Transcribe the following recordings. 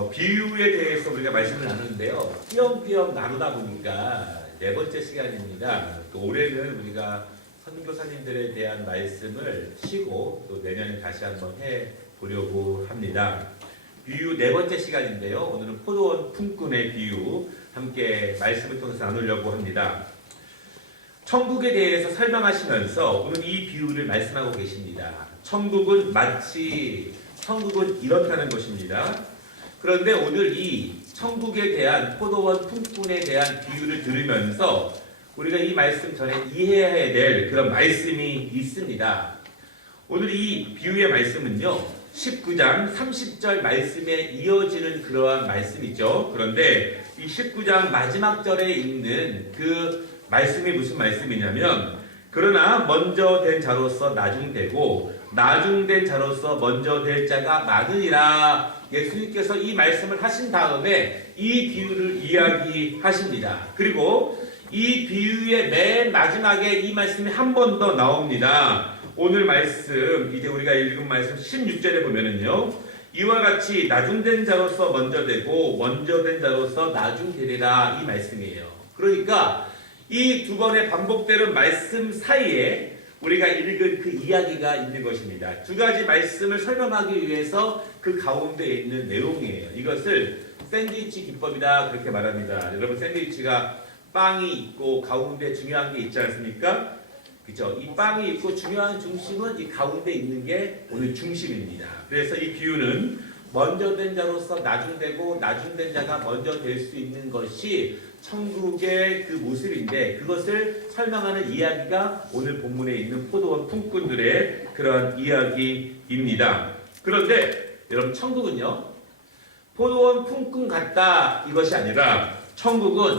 비유에 대해서 우리가 말씀을 나누는데요. 띄엄띄엄 나누다 보니까 네 번째 시간입니다. 또 올해는 우리가 선교사님들에 대한 말씀을 쉬고 또 내년에 다시 한번 해보려고 합니다. 비유 네 번째 시간인데요. 오늘은 포도원 품꾼의 비유 함께 말씀을 통해서 나누려고 합니다. 천국에 대해서 설명하시면서 오늘 이 비유를 말씀하고 계십니다. 천국은 이렇다는 것입니다. 그런데 오늘 이 천국에 대한 포도원 품꾼에 대한 비유를 들으면서 우리가 이 말씀 전에 이해해야 될 그런 말씀이 있습니다. 오늘 이 비유의 말씀은요, 19장 30절 말씀에 이어지는 그러한 말씀이죠. 그런데 이 19장 마지막 절에 있는 그 말씀이 무슨 말씀이냐면, 그러나 먼저 된 자로서 나중되고 나중된 자로서 먼저 될 자가 많으리라. 예수님께서 이 말씀을 하신 다음에 이 비유를 이야기하십니다. 그리고 이 비유의 맨 마지막에 이 말씀이 한 번 더 나옵니다. 오늘 말씀, 이제 우리가 읽은 말씀 16절에 보면은요, 이와 같이 나중된 자로서 먼저 되고 먼저 된 자로서 나중되리라, 이 말씀이에요. 그러니까 이 두 번의 반복되는 말씀 사이에 우리가 읽은 그 이야기가 있는 것입니다. 두 가지 말씀을 설명하기 위해서 그 가운데 있는 내용이에요. 이것을 샌드위치 기법이다, 그렇게 말합니다. 여러분, 샌드위치가 빵이 있고 가운데 중요한 게 있지 않습니까? 그죠? 이 빵이 있고 중요한 중심은 이 가운데 있는 게 오늘 중심입니다. 그래서 이 비유는 먼저 된 자로서 나중되고 나중된 자가 먼저 될 수 있는 것이 천국의 그 모습인데, 그것을 설명하는 이야기가 오늘 본문에 있는 포도원 품꾼들의 그런 이야기입니다. 그런데 여러분, 천국은요, 포도원 품꾼 같다 이것이 아니라 천국은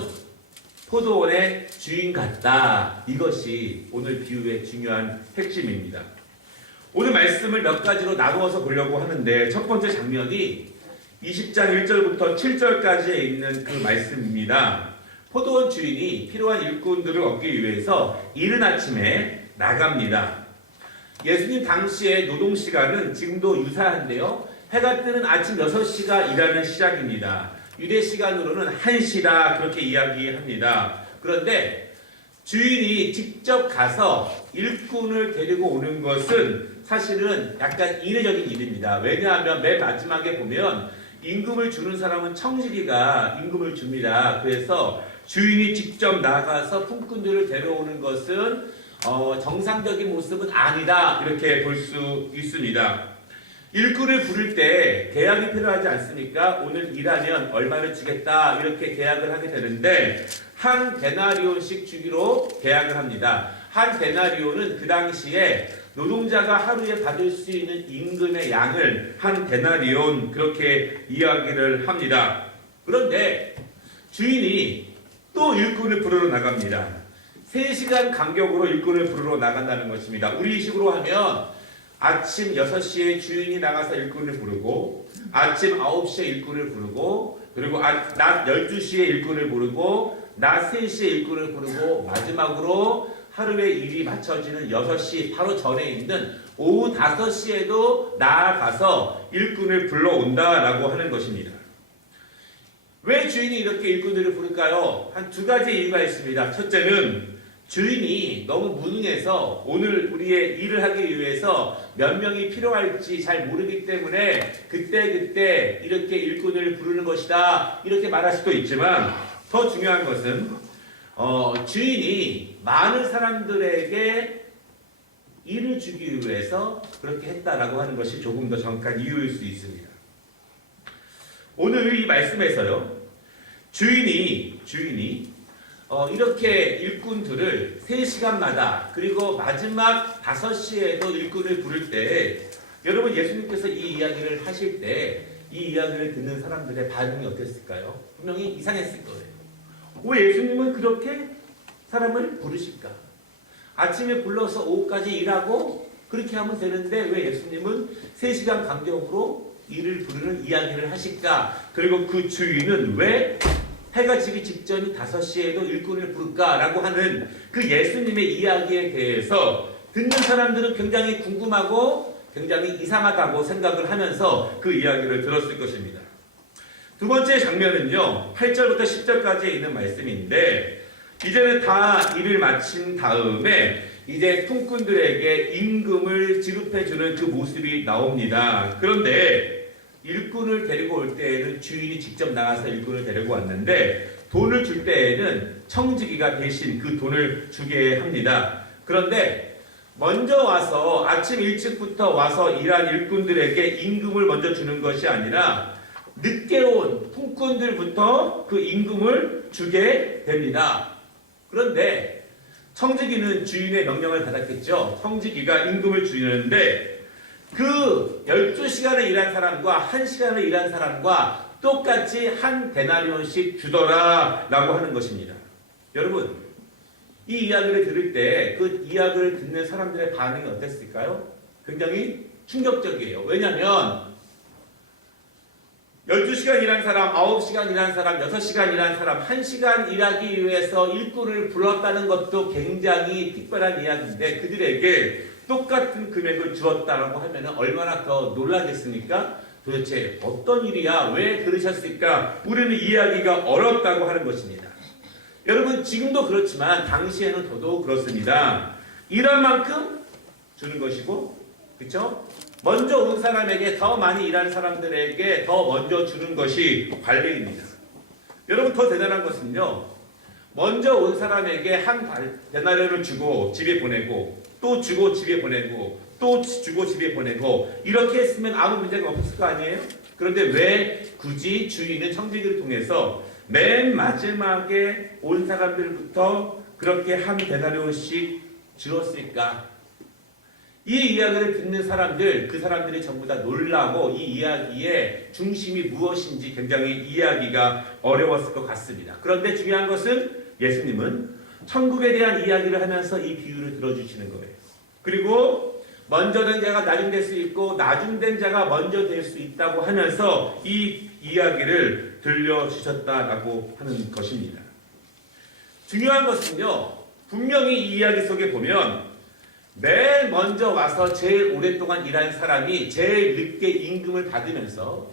포도원의 주인 같다, 이것이 오늘 비유의 중요한 핵심입니다. 오늘 말씀을 몇 가지로 나누어서 보려고 하는데, 첫 번째 장면이 20장 1절부터 7절까지에 있는 그 말씀입니다. 포도원 주인이 필요한 일꾼들을 얻기 위해서 이른 아침에 나갑니다. 예수님 당시의 노동시간은 지금도 유사한데요, 해가 뜨는 아침 6시가 일하는 시작입니다. 유대 시간으로는 1시다, 그렇게 이야기합니다. 그런데 주인이 직접 가서 일꾼을 데리고 오는 것은 사실은 약간 이례적인 일입니다. 왜냐하면 맨 마지막에 보면 임금을 주는 사람은 청지기가 임금을 줍니다. 그래서 주인이 직접 나가서 품꾼들을 데려오는 것은 정상적인 모습은 아니다, 이렇게 볼 수 있습니다. 일꾼을 부를 때 계약이 필요하지 않습니까? 오늘 일하면 얼마를 주겠다, 이렇게 계약을 하게 되는데 한 데나리온씩 주기로 계약을 합니다. 한 데나리온은 그 당시에 노동자가 하루에 받을 수 있는 임금의 양을 한 데나리온, 그렇게 이야기를 합니다. 그런데 주인이 또 일꾼을 부르러 나갑니다. 3시간 간격으로 일꾼을 부르러 나간다는 것입니다. 우리식으로 하면 아침 6시에 주인이 나가서 일꾼을 부르고, 아침 9시에 일꾼을 부르고, 그리고 낮 12시에 일꾼을 부르고, 낮 3시에 일꾼을 부르고, 마지막으로 하루의 일이 맞춰지는 6시 바로 전에 있는 오후 5시에도 나아가서 일꾼을 불러온다라고 하는 것입니다. 왜 주인이 이렇게 일꾼들을 부를까요? 한 두 가지 이유가 있습니다. 첫째는 주인이 너무 무능해서 오늘 우리의 일을 하기 위해서 몇 명이 필요할지 잘 모르기 때문에 그때 이렇게 일꾼을 부르는 것이다, 이렇게 말할 수도 있지만, 더 중요한 것은 주인이 많은 사람들에게 일을 주기 위해서 그렇게 했다라고 하는 것이 조금 더 정확한 이유일 수 있습니다. 오늘 이 말씀에서요, 주인이 이렇게 일꾼들을 3시간마다 그리고 마지막 5시에도 일꾼을 부를 때, 여러분, 예수님께서 이 이야기를 하실 때 이 이야기를 듣는 사람들의 반응이 어땠을까요? 분명히 이상했을 거예요. 왜 예수님은 그렇게 사람을 부르실까? 아침에 불러서 오후까지 일하고 그렇게 하면 되는데 왜 예수님은 3시간 간격으로 일을 부르는 이야기를 하실까? 그리고 그 주인은 왜 해가 지기 직전인 5시에도 일꾼을 부를까라고 하는 그 예수님의 이야기에 대해서 듣는 사람들은 굉장히 궁금하고 굉장히 이상하다고 생각을 하면서 그 이야기를 들었을 것입니다. 두 번째 장면은요, 8절부터 10절까지에 있는 말씀인데, 이제는 다 일을 마친 다음에 이제 품꾼들에게 임금을 지급해주는 그 모습이 나옵니다. 그런데 일꾼을 데리고 올 때에는 주인이 직접 나가서 일꾼을 데리고 왔는데, 돈을 줄 때에는 청지기가 대신 그 돈을 주게 합니다. 그런데 먼저 와서 아침 일찍부터 와서 일한 일꾼들에게 임금을 먼저 주는 것이 아니라 늦게 온 품꾼들부터 그 임금을 주게 됩니다. 그런데 청지기는 주인의 명령을 받았겠죠. 청지기가 임금을 주는데 그 12시간을 일한 사람과 1시간을 일한 사람과 똑같이 한 데나리온씩 주더라 라고 하는 것입니다. 여러분, 이 이야기를 들을 때 그 이야기를 듣는 사람들의 반응이 어땠을까요? 굉장히 충격적이에요. 왜냐하면 12시간 일한 사람, 9시간 일한 사람, 6시간 일한 사람, 1시간 일하기 위해서 일꾼을 불렀다는 것도 굉장히 특별한 이야기인데 그들에게 똑같은 금액을 주었다라고 하면 얼마나 더 놀라겠습니까? 도대체 어떤 일이야? 왜 그러셨을까? 우리는 이해하기가 어렵다고 하는 것입니다. 여러분, 지금도 그렇지만 당시에는 더더욱 그렇습니다. 일한 만큼 주는 것이고, 그렇죠? 먼저 온 사람에게 더 많이 일한 사람들에게 더 먼저 주는 것이 관례입니다. 여러분, 더 대단한 것은요, 먼저 온 사람에게 한 데나리온을 주고 집에 보내고 또 주고 집에 보내고 또 주고 집에 보내고 이렇게 했으면 아무 문제가 없었을 거 아니에요? 그런데 왜 굳이 주인은 청지기를 통해서 맨 마지막에 온 사람들부터 그렇게 한 데나리온씩 주었을까? 이 이야기를 듣는 사람들, 그 사람들이 전부 다 놀라고 이 이야기의 중심이 무엇인지 굉장히 이해하기가 어려웠을 것 같습니다. 그런데 중요한 것은 예수님은 천국에 대한 이야기를 하면서 이 비유를 들어주시는 거예요. 그리고 먼저 된 자가 나중될 수 있고 나중된 자가 먼저 될 수 있다고 하면서 이 이야기를 들려주셨다라고 하는 것입니다. 중요한 것은요, 분명히 이 이야기 속에 보면 맨 먼저 와서 제일 오랫동안 일한 사람이 제일 늦게 임금을 받으면서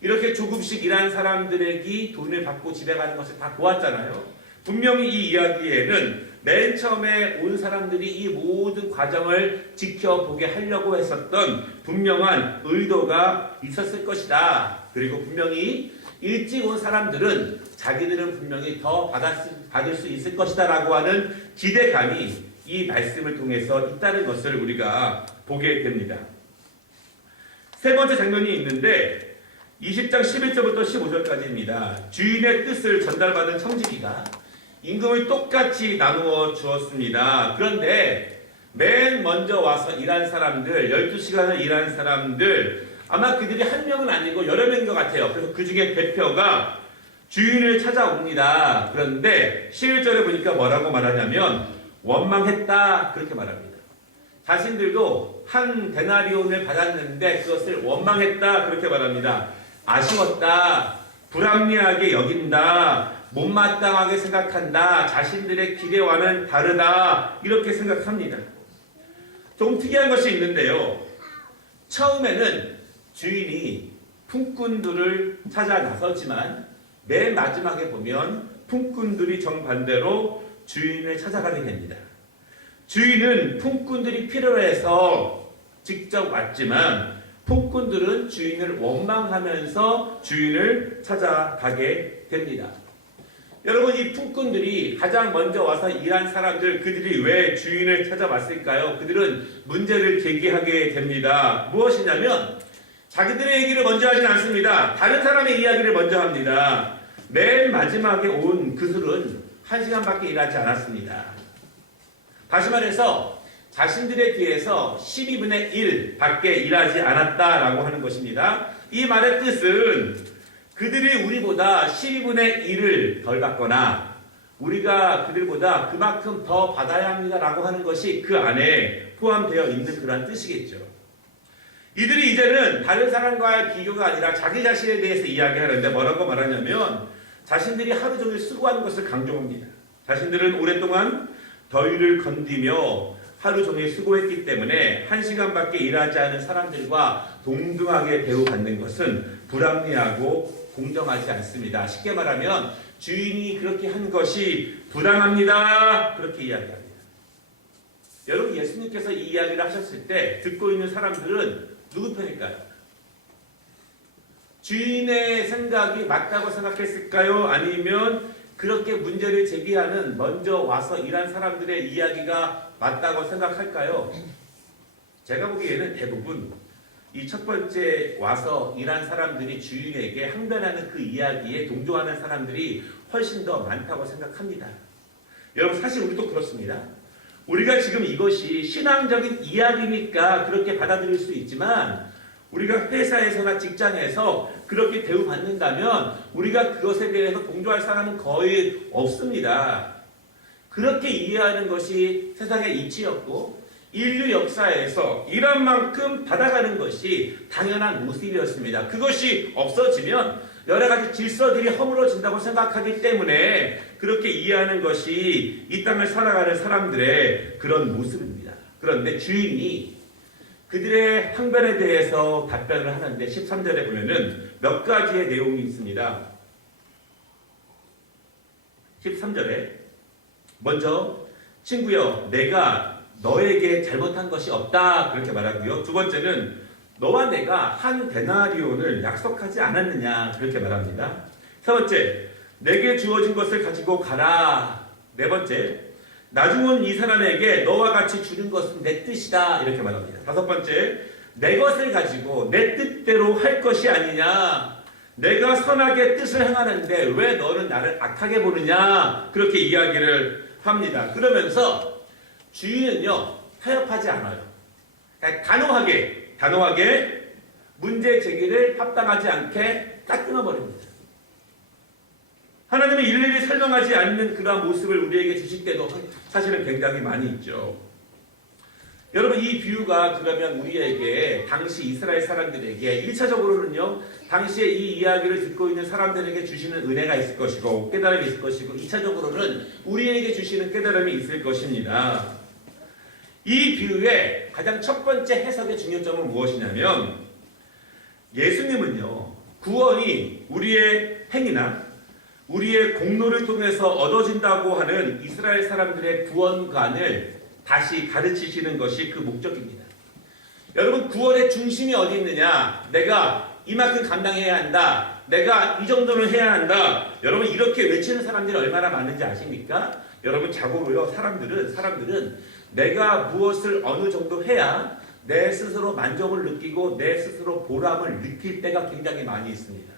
이렇게 조금씩 일한 사람들에게 돈을 받고 집에 가는 것을 다 보았잖아요. 분명히 이 이야기에는 맨 처음에 온 사람들이 이 모든 과정을 지켜보게 하려고 했었던 분명한 의도가 있었을 것이다. 그리고 분명히 일찍 온 사람들은 자기들은 분명히 더 받을 수 있을 것이다 라고 하는 기대감이 이 말씀을 통해서 있다는 것을 우리가 보게 됩니다. 세 번째 장면이 있는데 20장 11절부터 15절까지입니다. 주인의 뜻을 전달받은 청지기가 임금을 똑같이 나누어 주었습니다. 그런데 맨 먼저 와서 일한 사람들, 12시간을 일한 사람들, 아마 그들이 한 명은 아니고 여러 명인 것 같아요. 그래서 그 중에 대표가 주인을 찾아옵니다. 그런데 11절에 보니까 뭐라고 말하냐면 원망했다 그렇게 말합니다. 자신들도 한 데나리온을 받았는데 그것을 원망했다 그렇게 말합니다. 아쉬웠다, 불합리하게 여긴다, 못마땅하게 생각한다, 자신들의 기대와는 다르다 이렇게 생각합니다. 좀 특이한 것이 있는데요. 처음에는 주인이 품꾼들을 찾아 나섰지만 맨 마지막에 보면 품꾼들이 정반대로 주인을 찾아가게 됩니다. 주인은 품꾼들이 필요해서 직접 왔지만 품꾼들은 주인을 원망하면서 주인을 찾아가게 됩니다. 여러분, 이 품꾼들이 가장 먼저 와서 일한 사람들, 그들이 왜 주인을 찾아왔을까요? 그들은 문제를 제기하게 됩니다. 무엇이냐면 자기들의 얘기를 먼저 하진 않습니다. 다른 사람의 이야기를 먼저 합니다. 맨 마지막에 온 그들은 1시간밖에 일하지 않았습니다. 다시 말해서 자신들에 비해서 12분의 1 밖에 일하지 않았다라고 하는 것입니다. 이 말의 뜻은 그들이 우리보다 12분의 1을 덜 받거나 우리가 그들보다 그만큼 더 받아야 합니다라고 하는 것이 그 안에 포함되어 있는 그런 뜻이겠죠. 이들이 이제는 다른 사람과의 비교가 아니라 자기 자신에 대해서 이야기하는데 뭐라고 말하냐면 자신들이 하루 종일 수고하는 것을 강조합니다. 자신들은 오랫동안 더위를 건디며 하루 종일 수고했기 때문에 1시간밖에 일하지 않은 사람들과 동등하게 대우받는 것은 불합리하고 공정하지 않습니다. 쉽게 말하면 주인이 그렇게 한 것이 부당합니다. 그렇게 이야기합니다. 여러분, 예수님께서 이 이야기를 하셨을 때 듣고 있는 사람들은 누구 편일까요? 주인의 생각이 맞다고 생각했을까요? 아니면 그렇게 문제를 제기하는 먼저 와서 일한 사람들의 이야기가 맞다고 생각할까요? 제가 보기에는 대부분 이 첫 번째 와서 일한 사람들이 주인에게 항변하는 그 이야기에 동조하는 사람들이 훨씬 더 많다고 생각합니다. 여러분, 사실 우리도 그렇습니다. 우리가 지금 이것이 신앙적인 이야기니까 그렇게 받아들일 수 있지만 우리가 회사에서나 직장에서 그렇게 대우받는다면 우리가 그것에 대해서 동조할 사람은 거의 없습니다. 그렇게 이해하는 것이 세상의 이치였고 인류 역사에서 일한 만큼 받아가는 것이 당연한 모습이었습니다. 그것이 없어지면 여러 가지 질서들이 허물어진다고 생각하기 때문에 그렇게 이해하는 것이 이 땅을 살아가는 사람들의 그런 모습입니다. 그런데 주인이 그들의 항변에 대해서 답변을 하는데 13절에 보면은 몇 가지의 내용이 있습니다. 13절에 먼저 친구여 내가 너에게 잘못한 것이 없다 그렇게 말하고요. 두 번째는 너와 내가 한 데나리온을 약속하지 않았느냐 그렇게 말합니다. 세 번째 내게 주어진 것을 가지고 가라. 네 번째 나중은 이 사람에게 너와 같이 주는 것은 내 뜻이다 이렇게 말합니다. 다섯 번째 내 것을 가지고 내 뜻대로 할 것이 아니냐. 내가 선하게 뜻을 행하는데 왜 너는 나를 악하게 보느냐 그렇게 이야기를 합니다. 그러면서 주인은요 타협하지 않아요. 단호하게 문제 제기를 합당하지 않게 딱 끊어버립니다. 하나님이 일일이 설명하지 않는 그러한 모습을 우리에게 주실 때도 사실은 굉장히 많이 있죠. 여러분, 이 비유가 그러면 우리에게 당시 이스라엘 사람들에게 1차적으로는요 당시에 이 이야기를 듣고 있는 사람들에게 주시는 은혜가 있을 것이고 깨달음이 있을 것이고 2차적으로는 우리에게 주시는 깨달음이 있을 것입니다. 이 비유의 가장 첫 번째 해석의 중요점은 무엇이냐면 예수님은요 구원이 우리의 행위나 우리의 공로를 통해서 얻어진다고 하는 이스라엘 사람들의 구원관을 다시 가르치시는 것이 그 목적입니다. 여러분, 구원의 중심이 어디 있느냐? 내가 이만큼 감당해야 한다. 내가 이 정도는 해야 한다. 여러분, 이렇게 외치는 사람들이 얼마나 많은지 아십니까? 여러분, 자고로요 사람들은 내가 무엇을 어느 정도 해야 내 스스로 만족을 느끼고 내 스스로 보람을 느낄 때가 굉장히 많이 있습니다.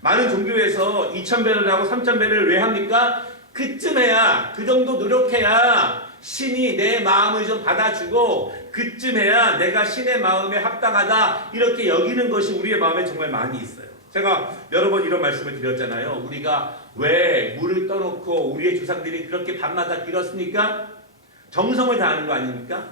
많은 종교에서 2000배를 하고 3000배를 왜 합니까? 그쯤 해야, 그 정도 노력해야 신이 내 마음을 좀 받아주고 그쯤 해야 내가 신의 마음에 합당하다 이렇게 여기는 것이 우리의 마음에 정말 많이 있어요. 제가 여러 번 이런 말씀을 드렸잖아요. 우리가 왜 물을 떠놓고 우리의 조상들이 그렇게 밤마다 빌었습니까? 정성을 다하는 거 아닙니까?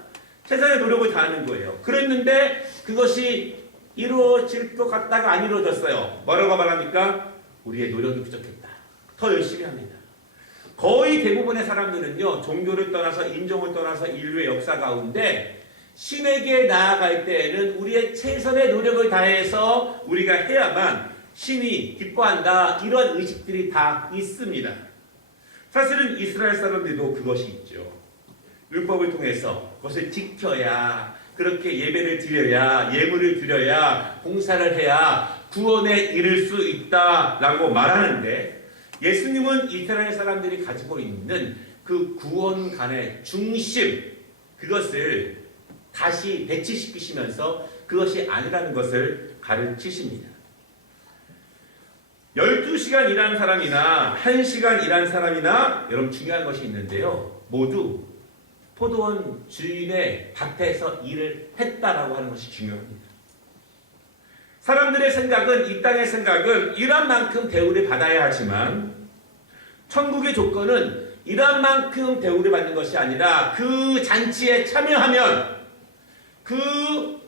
최선의 노력을 다하는 거예요. 그랬는데 그것이 이루어질 것 같다가 안 이루어졌어요. 뭐라고 말합니까? 우리의 노력이 부족했다. 더 열심히 합니다. 거의 대부분의 사람들은요 종교를 떠나서 인종을 떠나서 인류의 역사 가운데 신에게 나아갈 때에는 우리의 최선의 노력을 다해서 우리가 해야만 신이 기뻐한다 이런 의식들이 다 있습니다. 사실은 이스라엘 사람들도 그것이 있죠. 율법을 통해서 그것을 지켜야 그렇게 예배를 드려야 예물을 드려야 봉사를 해야 구원에 이를 수 있다라고 말하는데 예수님은 이스라엘 사람들이 가지고 있는 그 구원관의 중심 그것을 다시 배치시키시면서 그것이 아니라는 것을 가르치십니다. 12시간 일한 사람이나 1시간 일한 사람이나 여러분 중요한 것이 있는데요. 모두 포도원 주인의 밭에서 일을 했다라고 하는 것이 중요합니다. 사람들의 생각은 이 땅의 생각은 일한 만큼 대우를 받아야 하지만 천국의 조건은 일한 만큼 대우를 받는 것이 아니라 그 잔치에 참여하면 그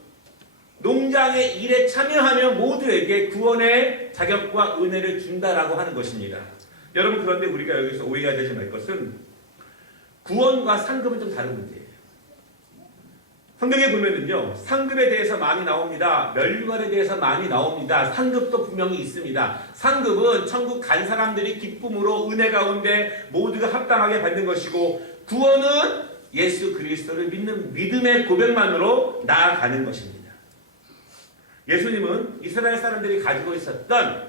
농장의 일에 참여하면 모두에게 구원의 자격과 은혜를 준다라고 하는 것입니다. 여러분 그런데 우리가 여기서 오해가 되지 말 것은 구원과 상급은 좀 다른 문제예요. 성경에 보면은요, 상급에 대해서 많이 나옵니다. 멸류관에 대해서 많이 나옵니다. 상급도 분명히 있습니다. 상급은 천국 간 사람들이 기쁨으로 은혜 가운데 모두가 합당하게 받는 것이고, 구원은 예수 그리스도를 믿는 믿음의 고백만으로 나아가는 것입니다. 예수님은 이스라엘 사람들이 가지고 있었던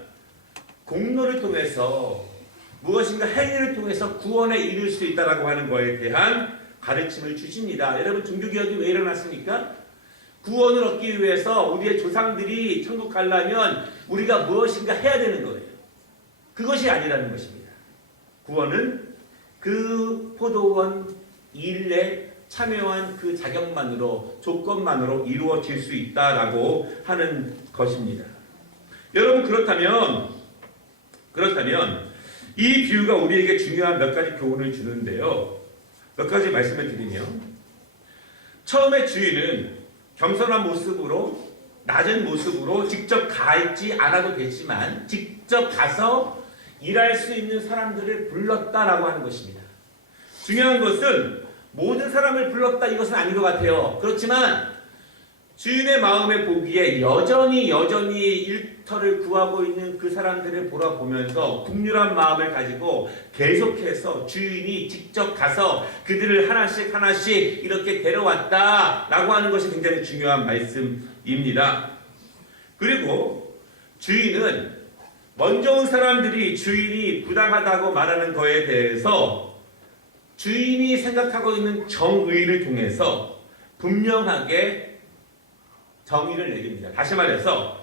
공로를 통해서 무엇인가 행위를 통해서 구원에 이를 수 있다라고 하는 것에 대한 가르침을 주십니다. 여러분, 종교개혁이 왜 일어났습니까? 구원을 얻기 위해서 우리의 조상들이 천국 가려면 우리가 무엇인가 해야 되는 거예요. 그것이 아니라는 것입니다. 구원은 그 포도원 일에 참여한 그 자격만으로, 조건만으로 이루어질 수 있다라고 하는 것입니다. 여러분, 그렇다면 이 비유가 우리에게 중요한 몇 가지 교훈을 주는데요. 몇 가지 말씀을 드리면, 처음에 주인은 겸손한 모습으로, 낮은 모습으로 직접 가 있지 않아도 되지만 직접 가서 일할 수 있는 사람들을 불렀다라고 하는 것입니다. 중요한 것은 모든 사람을 불렀다 이것은 아닌 것 같아요. 그렇지만 주인의 마음에 보기에 여전히 일터를 구하고 있는 그 사람들을 보라보면서 긍휼한 마음을 가지고 계속해서 주인이 직접 가서 그들을 하나씩 이렇게 데려왔다라고 하는 것이 굉장히 중요한 말씀입니다. 그리고 주인은 먼저 온 사람들이 주인이 부당하다고 말하는 거에 대해서 주인이 생각하고 있는 정의를 통해서 분명하게 정의를 내립니다. 다시 말해서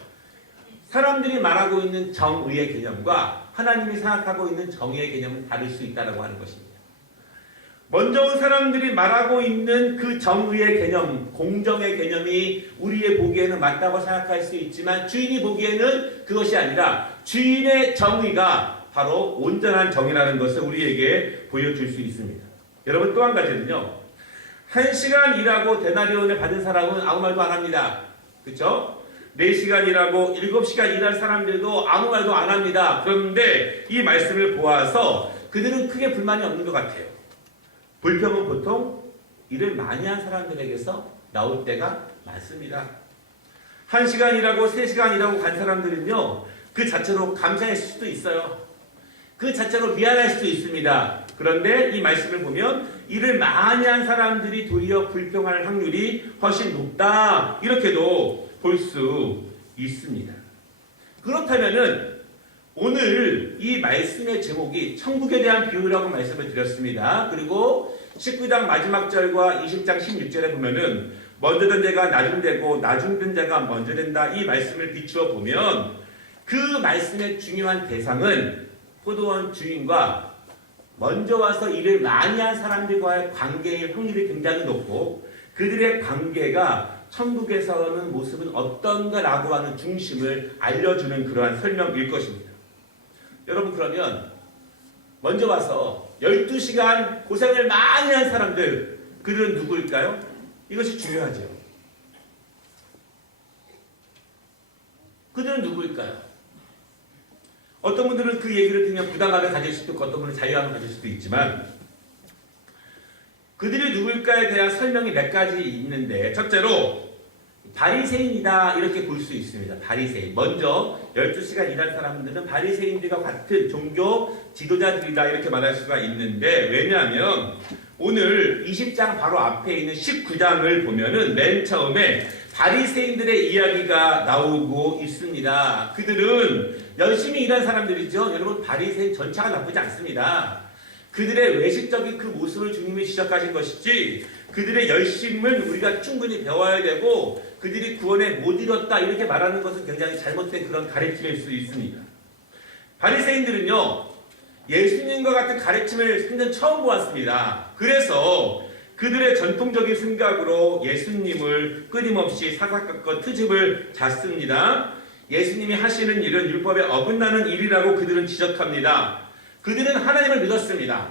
사람들이 말하고 있는 정의의 개념과 하나님이 생각하고 있는 정의의 개념은 다를 수 있다고 하는 것입니다. 먼저 온 사람들이 말하고 있는 그 정의의 개념, 공정의 개념이 우리의 보기에는 맞다고 생각할 수 있지만 주인이 보기에는 그것이 아니라 주인의 정의가 바로 온전한 정의라는 것을 우리에게 보여줄 수 있습니다. 여러분, 또 한 가지는요. 1시간 일하고 데나리온을 받은 사람은 아무 말도 안 합니다. 그렇죠? 4시간 일하고 7시간 일할 사람들도 아무 말도 안 합니다. 그런데 이 말씀을 보아서 그들은 크게 불만이 없는 것 같아요. 불평은 보통 일을 많이 한 사람들에게서 나올 때가 많습니다. 1시간 일하고 3시간 일하고 간 사람들은요, 그 자체로 감사했을 수도 있어요. 그 자체로 미안할 수도 있습니다. 그런데 이 말씀을 보면 일을 많이 한 사람들이 도리어 불평할 확률이 훨씬 높다, 이렇게도 볼 수 있습니다. 그렇다면은 오늘 이 말씀의 제목이 천국에 대한 비유라고 말씀을 드렸습니다. 그리고 19장 마지막 절과 20장 16절에 보면은 먼저 된 자가 나중 되고 나중 된 자가 먼저 된다, 이 말씀을 비추어 보면 그 말씀의 중요한 대상은 포도원 주인과 먼저 와서 일을 많이 한 사람들과의 관계의 확률이 굉장히 높고, 그들의 관계가 천국에서는 모습은 어떤가라고 하는 중심을 알려주는 그러한 설명일 것입니다. 여러분, 그러면 먼저 와서 12시간 고생을 많이 한 사람들, 그들은 누구일까요? 이것이 중요하죠. 그들은 누구일까요? 어떤 분들은 그 얘기를 들으면 부담감을 가질 수도 있고 어떤 분은 자유함을 가질 수도 있지만, 그들이 누구일까에 대한 설명이 몇 가지 있는데, 첫째로 바리새인이다 이렇게 볼 수 있습니다. 바리새인. 먼저 12시간 일한 사람들은 바리새인들과 같은 종교 지도자들이다 이렇게 말할 수가 있는데, 왜냐하면 오늘 20장 바로 앞에 있는 19장을 보면은 맨 처음에 바리새인들의 이야기가 나오고 있습니다. 그들은 열심히 일한 사람들이죠. 여러분, 바리새인 전체가 나쁘지 않습니다. 그들의 외식적인 그 모습을 주님이 지적하신 것이지, 그들의 열심을 우리가 충분히 배워야 되고 그들이 구원에 못 이뤘다 이렇게 말하는 것은 굉장히 잘못된 그런 가르침일 수 있습니다. 바리새인들은요, 예수님과 같은 가르침을 생전 처음 보았습니다. 그래서 그들의 전통적인 생각으로 예수님을 끊임없이 사사건건 트집을 잤습니다. 예수님이 하시는 일은 율법에 어긋나는 일이라고 그들은 지적합니다. 그들은 하나님을 믿었습니다.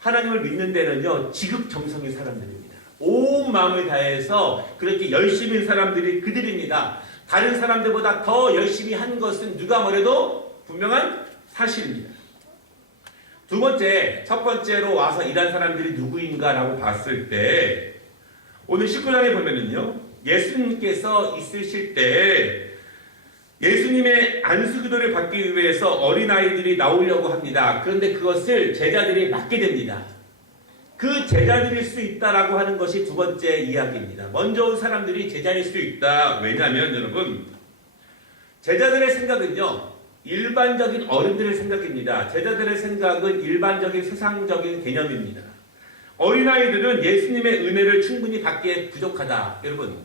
하나님을 믿는 데는요, 지극정성인 사람들입니다. 온 마음을 다해서 그렇게 열심인 사람들이 그들입니다. 다른 사람들보다 더 열심히 한 것은 누가 뭐래도 분명한 사실입니다. 두 번째, 첫 번째로 와서 일한 사람들이 누구인가라고 봤을 때, 오늘 19장에 보면은요, 예수님께서 있으실 때 예수님의 안수기도를 받기 위해서 어린아이들이 나오려고 합니다. 그런데 그것을 제자들이 막게 됩니다. 그 제자들일 수 있다라고 하는 것이 두 번째 이야기입니다. 먼저 온 사람들이 제자일 수 있다. 왜냐하면 여러분, 제자들의 생각은요, 일반적인 어른들의 생각입니다. 제자들의 생각은 일반적인 세상적인 개념입니다. 어린아이들은 예수님의 은혜를 충분히 받기에 부족하다. 여러분,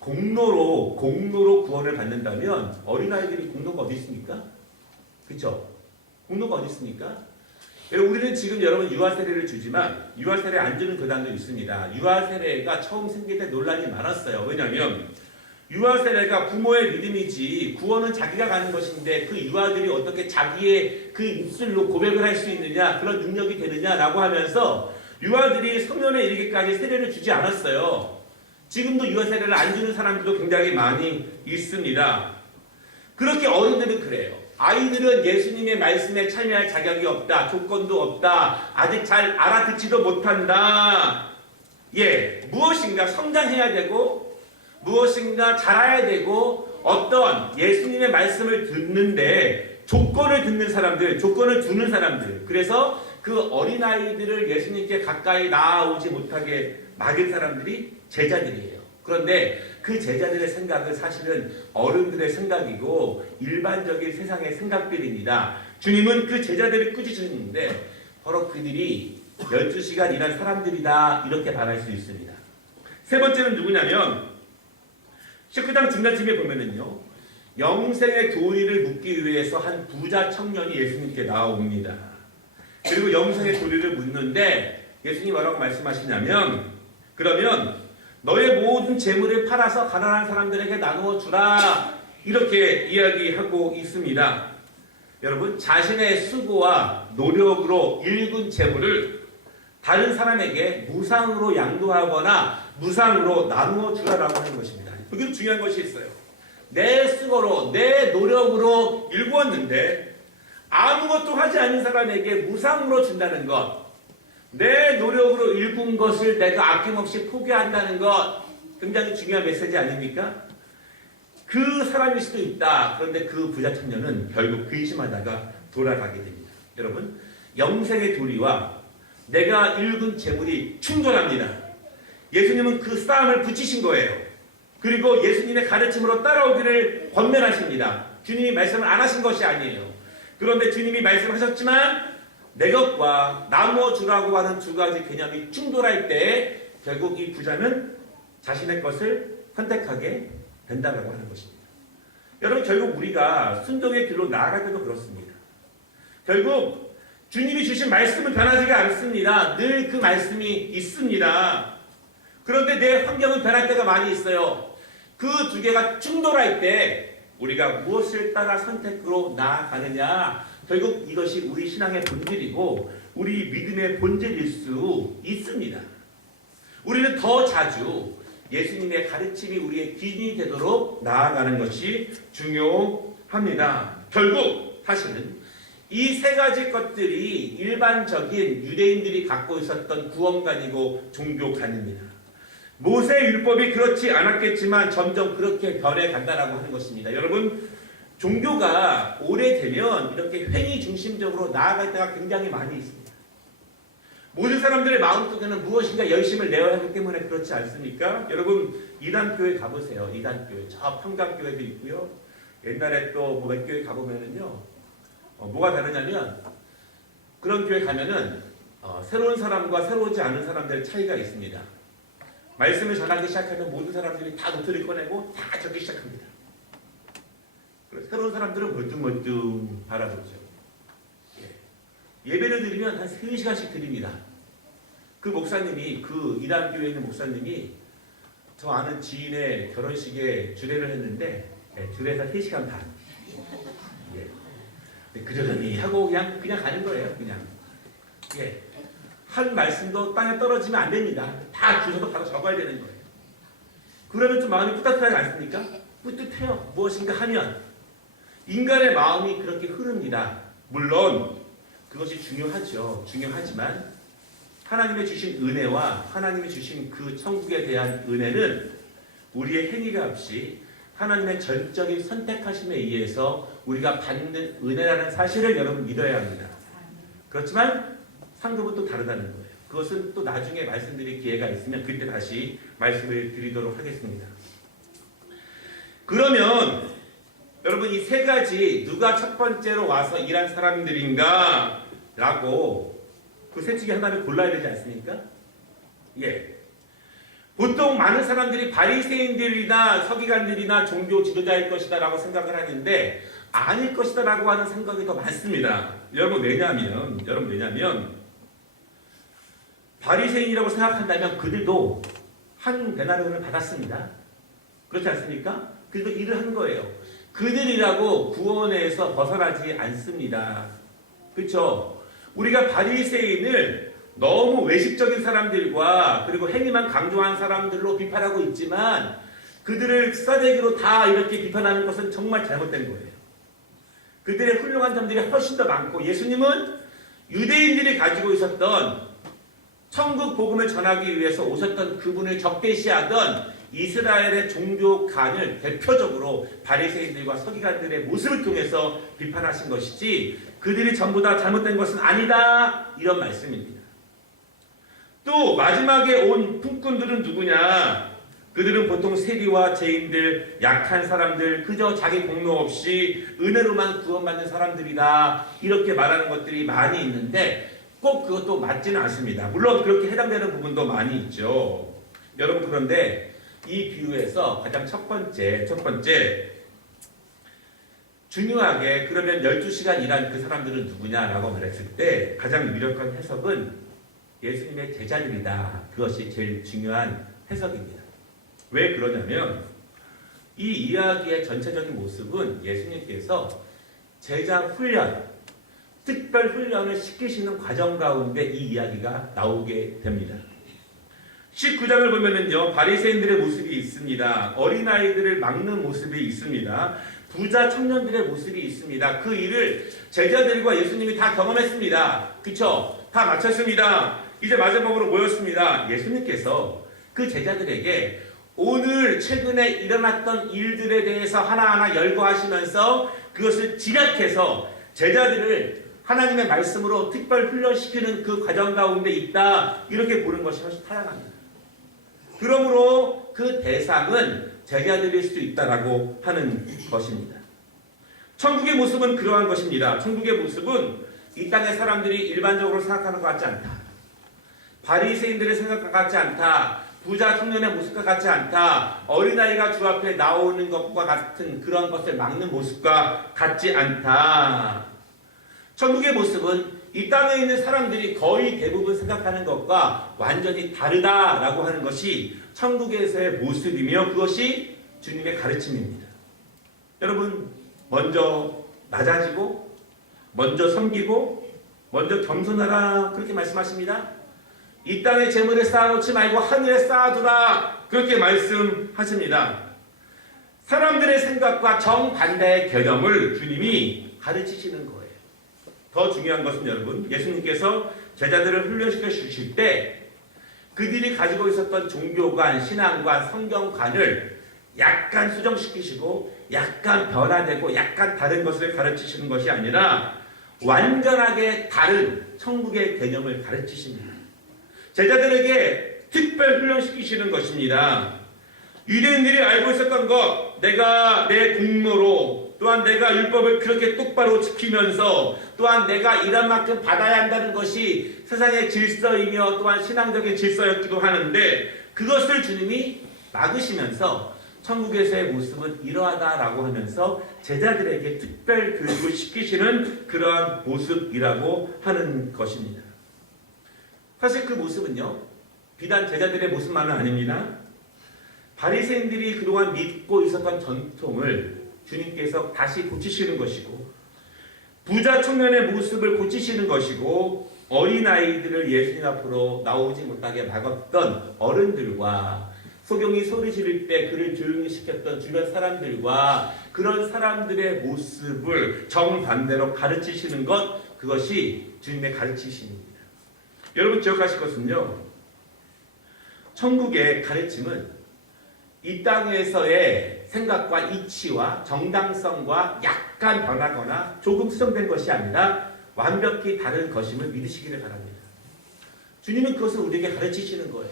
공로로 구원을 받는다면 어린아이들이 공로가 어디 있습니까? 그렇죠? 공로가 어디 있습니까? 우리는 지금 여러분 유아세례를 주지만 유아세례 안 주는 교단도 있습니다. 유아세례가 처음 생길 때 논란이 많았어요. 왜냐하면 유아세례가 부모의 믿음이지 구원은 자기가 가는 것인데 그 유아들이 어떻게 자기의 그 입술로 고백을 할 수 있느냐, 그런 능력이 되느냐라고 하면서 유아들이 성년에 이르기까지 세례를 주지 않았어요. 지금도 유아세례를 안 주는 사람들도 굉장히 많이 있습니다. 그렇게 어른들은 그래요. 아이들은 예수님의 말씀에 참여할 자격이 없다. 조건도 없다. 아직 잘 알아듣지도 못한다. 무엇인가 성장해야 되고 무엇인가 잘해야 되고 어떤 예수님의 말씀을 듣는데 조건을 듣는 사람들, 조건을 두는 사람들, 그래서 그 어린아이들을 예수님께 가까이 나아오지 못하게 막은 사람들이 제자들이에요. 그런데 그 제자들의 생각은 사실은 어른들의 생각이고 일반적인 세상의 생각들입니다. 주님은 그 제자들을 꾸짖으시는데 바로 그들이 12시간 일한 사람들이다, 이렇게 말할 수 있습니다. 세 번째는 누구냐면 19장 중간쯤에 보면은요, 영생의 도리를 묻기 위해서 한 부자 청년이 예수님께 나옵니다. 그리고 영생의 도리를 묻는데 예수님이 뭐라고 말씀하시냐면, 그러면 너의 모든 재물을 팔아서 가난한 사람들에게 나누어 주라, 이렇게 이야기하고 있습니다. 여러분, 자신의 수고와 노력으로 일군 재물을 다른 사람에게 무상으로 양도하거나 무상으로 나누어 주라라고 하는 것입니다. 여기도 중요한 것이 있어요. 내 수고로, 내 노력으로 일구었는데 아무것도 하지 않는 사람에게 무상으로 준다는 것, 내 노력으로 일군 것을 내가 아낌없이 포기한다는 것, 굉장히 중요한 메시지 아닙니까? 그 사람일 수도 있다. 그런데 그 부자 청년은 결국 근심하다가 돌아가게 됩니다. 여러분, 영생의 도리와 내가 일군 재물이 충돌합니다. 예수님은 그 싸움을 붙이신 거예요. 그리고 예수님의 가르침으로 따라오기를 권면하십니다. 주님이 말씀을 안 하신 것이 아니에요. 그런데 주님이 말씀하셨지만 내 것과 나누어 주라고 하는 두 가지 개념이 충돌할 때 결국 이 부자는 자신의 것을 선택하게 된다고 하는 것입니다. 여러분, 결국 우리가 순종의 길로 나아갈 때도 그렇습니다. 결국 주님이 주신 말씀은 변하지가 않습니다. 늘 그 말씀이 있습니다. 그런데 내 환경은 변할 때가 많이 있어요. 그 두 개가 충돌할 때 우리가 무엇을 따라 선택으로 나아가느냐, 결국 이것이 우리 신앙의 본질이고 우리 믿음의 본질일 수 있습니다. 우리는 더 자주 예수님의 가르침이 우리의 기준이 되도록 나아가는 것이 중요합니다. 결국 사실은 이 세 가지 것들이 일반적인 유대인들이 갖고 있었던 구원관이고 종교관입니다. 모세 율법이 그렇지 않았겠지만 점점 그렇게 변해간다라고 하는 것입니다. 여러분, 종교가 오래되면 이렇게 횡의 중심적으로 나아갈 때가 굉장히 많이 있습니다. 모든 사람들의 마음속에는 무엇인가 열심을 내어야 하기 때문에 그렇지 않습니까? 여러분, 이단교회 가보세요. 이단교회. 저 평강교회도 있고요. 옛날에 또 몇 교회 가보면은요, 뭐가 다르냐면, 그런 교회 가면은 새로운 사람과 새로우지 않은 사람들의 차이가 있습니다. 말씀을 전하기 시작하면 모든 사람들이 다 노트를 꺼내고 다 적기 시작합니다. 새로운 사람들은 멀뚱멀뚱 바라보죠. 예배를 드리면 한 3시간씩 드립니다. 그 목사님이, 그 이단교회에 있는 목사님이 저 아는 지인의 결혼식에 주례를 했는데 주례에서 3시간 반. 그러더니 하고 그냥 가는 거예요. 그냥. 한 말씀도 땅에 떨어지면 안 됩니다. 다 주소도 바로 적어야 되는 거예요. 그러면 좀 마음이 뿌듯하지 않습니까? 뿌듯해요. 무엇인가 하면. 인간의 마음이 그렇게 흐릅니다. 물론 그것이 중요하죠. 중요하지만 하나님의 주신 은혜와 하나님이 주신 그 천국에 대한 은혜는 우리의 행위가 없이 하나님의 전적인 선택하심에 의해서 우리가 받는 은혜라는 사실을 여러분 믿어야 합니다. 그렇지만 상급은 또 다르다는 거예요. 그것은 또 나중에 말씀드릴 기회가 있으면 그때 다시 말씀을 드리도록 하겠습니다. 그러면 여러분 이 세 가지 누가 첫 번째로 와서 일한 사람들인가 라고 그 셋 중에 하나를 골라야 되지 않습니까? 예. 보통 많은 사람들이 바리새인들이나 서기관들이나 종교 지도자일 것이다 라고 생각을 하는데 아닐 것이다 라고 하는 생각이 더 많습니다. 여러분 왜냐면 바리새인이라고 생각한다면 그들도 한 데나리온을 받았습니다. 그렇지 않습니까? 그들도 일을 한 거예요. 그들이라고 구원에서 벗어나지 않습니다. 그렇죠? 우리가 바리새인을 너무 외식적인 사람들과 그리고 행위만 강조한 사람들로 비판하고 있지만 그들을 싸대기로 다 이렇게 비판하는 것은 정말 잘못된 거예요. 그들의 훌륭한 점들이 훨씬 더 많고 예수님은 유대인들이 가지고 있었던 천국 복음을 전하기 위해서 오셨던 그분을 적대시하던 이스라엘의 종교관을 대표적으로 바리새인들과 서기관들의 모습을 통해서 비판하신 것이지 그들이 전부 다 잘못된 것은 아니다 이런 말씀입니다. 또 마지막에 온 품꾼들은 누구냐? 그들은 보통 세리와 죄인들, 약한 사람들, 그저 자기 공로 없이 은혜로만 구원받는 사람들이다 이렇게 말하는 것들이 많이 있는데 꼭 그것도 맞지는 않습니다. 물론 그렇게 해당되는 부분도 많이 있죠. 여러분 그런데 이 비유에서 가장 첫 번째 중요하게 그러면 12시간 일한 그 사람들은 누구냐라고 말했을 때 가장 유력한 해석은 예수님의 제자들이다. 그것이 제일 중요한 해석입니다. 왜 그러냐면 이 이야기의 전체적인 모습은 예수님께서 제자 훈련, 특별 훈련을 시키시는 과정 가운데 이 이야기가 나오게 됩니다. 19장을 보면은요, 바리새인들의 모습이 있습니다. 어린아이들을 막는 모습이 있습니다. 부자 청년들의 모습이 있습니다. 그 일을 제자들과 예수님이 다 경험했습니다. 그쵸? 다 마쳤습니다. 이제 마지막으로 모였습니다. 예수님께서 그 제자들에게 오늘 최근에 일어났던 일들에 대해서 하나하나 열거하시면서 그것을 집약해서 제자들을 하나님의 말씀으로 특별 훈련시키는 그 과정 가운데 있다. 이렇게 보는 것이 훨씬 타당합니다. 그러므로 그 대상은 제자들일 수도 있다라고 하는 것입니다. 천국의 모습은 그러한 것입니다. 천국의 모습은 이 땅의 사람들이 일반적으로 생각하는 것 같지 않다. 바리새인들의 생각과 같지 않다. 부자 청년의 모습과 같지 않다. 어린아이가 주 앞에 나오는 것과 같은 그런 것을 막는 모습과 같지 않다. 천국의 모습은 이 땅에 있는 사람들이 거의 대부분 생각하는 것과 완전히 다르다라고 하는 것이 천국에서의 모습이며 그것이 주님의 가르침입니다. 여러분, 먼저 낮아지고 먼저 섬기고 먼저 겸손하라 그렇게 말씀하십니다. 이 땅의 재물을 쌓아놓지 말고 하늘에 쌓아두라 그렇게 말씀하십니다. 사람들의 생각과 정반대의 개념을 주님이 가르치시는 거예요. 더 중요한 것은 여러분, 예수님께서 제자들을 훈련시켜 주실 때 그들이 가지고 있었던 종교관, 신앙관, 성경관을 약간 수정시키시고 약간 변화되고 약간 다른 것을 가르치시는 것이 아니라 완전하게 다른 천국의 개념을 가르치십니다. 제자들에게 특별 훈련시키시는 것입니다. 유대인들이 알고 있었던 것, 내가 내 공로로 또한 내가 율법을 그렇게 똑바로 지키면서 또한 내가 일한 만큼 받아야 한다는 것이 세상의 질서이며 또한 신앙적인 질서였기도 하는데 그것을 주님이 막으시면서 천국에서의 모습은 이러하다라고 하면서 제자들에게 특별 교육을 시키시는 그러한 모습이라고 하는 것입니다. 사실 그 모습은요, 비단 제자들의 모습만은 아닙니다. 바리새인들이 그동안 믿고 있었던 전통을 주님께서 다시 고치시는 것이고 부자 청년의 모습을 고치시는 것이고 어린아이들을 예수님 앞으로 나오지 못하게 막았던 어른들과 소경이 소리 지를 때 그를 조용히 시켰던 주변 사람들과 그런 사람들의 모습을 정반대로 가르치시는 것, 그것이 주님의 가르치심입니다. 여러분 기억하실 것은요. 천국의 가르침은 이 땅에서의 생각과 이치와 정당성과 약간 변하거나 조금 수정된 것이 아니라 완벽히 다른 것임을 믿으시기를 바랍니다. 주님은 그것을 우리에게 가르치시는 거예요.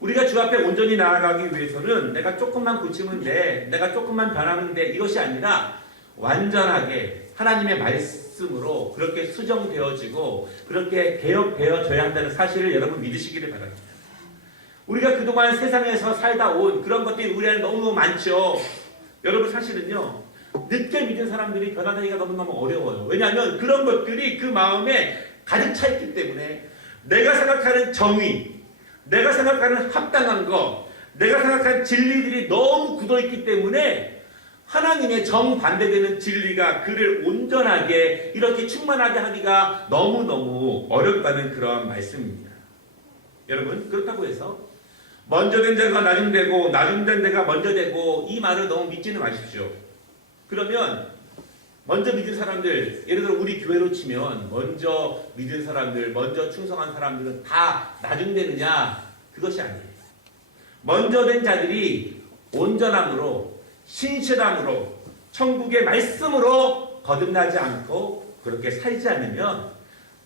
우리가 주 앞에 온전히 나아가기 위해서는 내가 조금만 고치면 돼, 내가 조금만 변하면 돼, 이것이 아니라 완전하게 하나님의 말씀으로 그렇게 수정되어지고 그렇게 개혁되어져야 한다는 사실을 여러분 믿으시기를 바랍니다. 우리가 그동안 세상에서 살다 온 그런 것들이 우리 안에 너무 많죠. 여러분 사실은요, 늦게 믿은 사람들이 변화되기가 너무너무 어려워요. 왜냐하면 그런 것들이 그 마음에 가득 차 있기 때문에 내가 생각하는 정의, 내가 생각하는 합당한 것, 내가 생각하는 진리들이 너무 굳어있기 때문에 하나님의 정반대되는 진리가 그를 온전하게 이렇게 충만하게 하기가 너무너무 어렵다는 그런 말씀입니다. 여러분 그렇다고 해서 먼저 된 자가 나중 되고 나중 된 자가 먼저 되고 이 말을 너무 믿지는 마십시오. 그러면 먼저 믿은 사람들, 예를 들어 우리 교회로 치면 먼저 믿은 사람들, 먼저 충성한 사람들은 다 나중 되느냐? 그것이 아니에요. 먼저 된 자들이 온전함으로 신실함으로 천국의 말씀으로 거듭나지 않고 그렇게 살지 않으면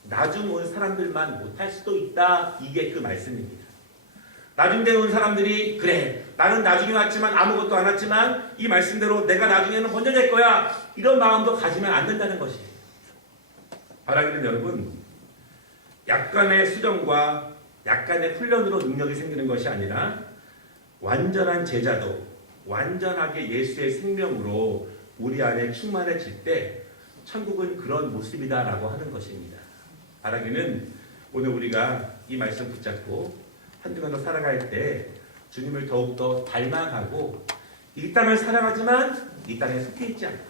나중 온 사람들만 못할 수도 있다. 이게 그 말씀입니다. 나중에 온 사람들이 그래 나는 나중에 왔지만 아무것도 안 왔지만 이 말씀대로 내가 나중에는 먼저 될 거야 이런 마음도 가지면 안 된다는 것이에요. 바라기는 여러분 약간의 수정과 약간의 훈련으로 능력이 생기는 것이 아니라 완전한 제자도 완전하게 예수의 생명으로 우리 안에 충만해질 때 천국은 그런 모습이다라고 하는 것입니다. 바라기는 오늘 우리가 이 말씀 붙잡고 한 주간 더 살아갈 때 주님을 더욱더 닮아가고 이 땅을 사랑하지만 이 땅에 속해 있지 않고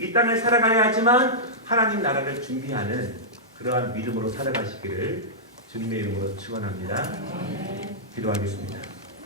이 땅을 살아가야 하지만 하나님 나라를 준비하는 그러한 믿음으로 살아가시기를 주님의 이름으로 축원합니다. 기도하겠습니다.